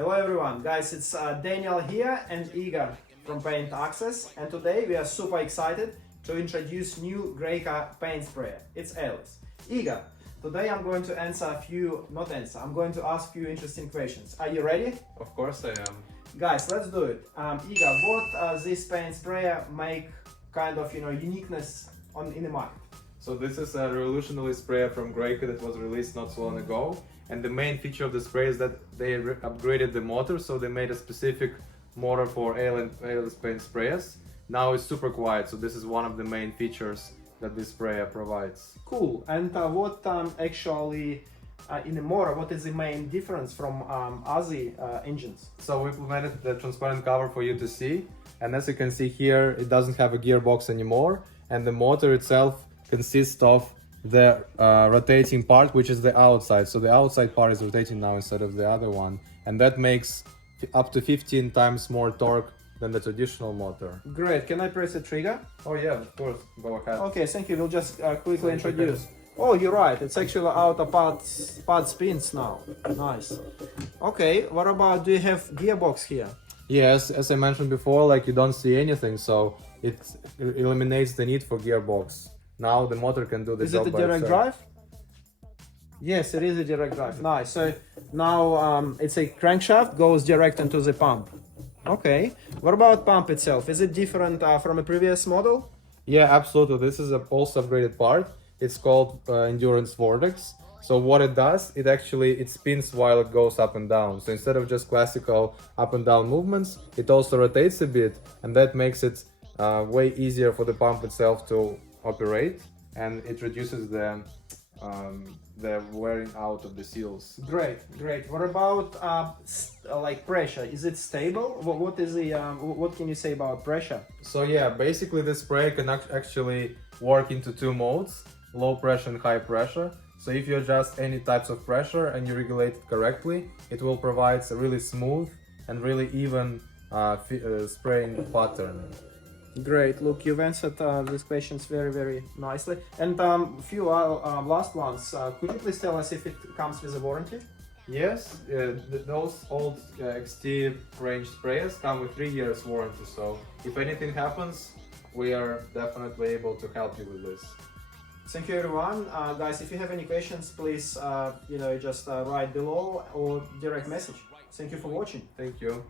Hello everyone, guys, it's Daniel here and Igor from PaintAccess, and today we are super excited to introduce new Graco paint sprayer. It's Airless. Igor, today I'm going to I'm going to ask few interesting questions. Are you ready? Of course I am. Guys, let's do it. Igor, what this paint sprayer make kind of, uniqueness in the market? So this is a revolutionary sprayer from Graco that was released not so long ago. And the main feature of the spray is that they upgraded the motor, so they made a specific motor for airless paint sprayers. Now it's super quiet, so this is one of the main features that this sprayer provides. Cool. And what actually in the motor, what is the main difference from other engines? So we implemented the transparent cover for you to see, and as you can see here, it doesn't have a gearbox anymore, and the motor itself consists of the rotating part, which is the outside. So the outside part is rotating now instead of the other one, and that makes up to 15 times more torque than the traditional motor. Great. Can I press the trigger? Oh yeah, of course, go ahead. Okay, thank you. We'll just quickly introduce. Oh, you're right. It's actually out of pad spins now. Nice. Okay, what about, do you have gearbox here? Yes, as I mentioned before, like you don't see anything, so it eliminates the need for gearbox. Now the motor can do the job by itself. Is it a direct drive? Yes, it is a direct drive. Nice. So now it's a crankshaft goes direct into the pump. Okay. What about pump itself? Is it different from a previous model? Yeah, absolutely. This is a also upgraded part. It's called Endurance Vortex. So what it does, it spins while it goes up and down. So instead of just classical up and down movements, it also rotates a bit, and that makes it way easier for the pump itself to operate, and it reduces the wearing out of the seals. Great. What about like pressure? Is it stable? What can you say about pressure? So yeah, basically this spray can actually work into two modes: low pressure and high pressure. So if you adjust any types of pressure and you regulate it correctly, it will provide a really smooth and really even spraying pattern. Great. Look, you've answered these questions very nicely. And few last ones. Could you please tell us if it comes with a warranty? Yes, those old XT range sprayers come with 3 years warranty. So if anything happens, we are definitely able to help you with this. Thank you, everyone. Guys, if you have any questions, please just write below or direct message. Thank you for watching. Thank you.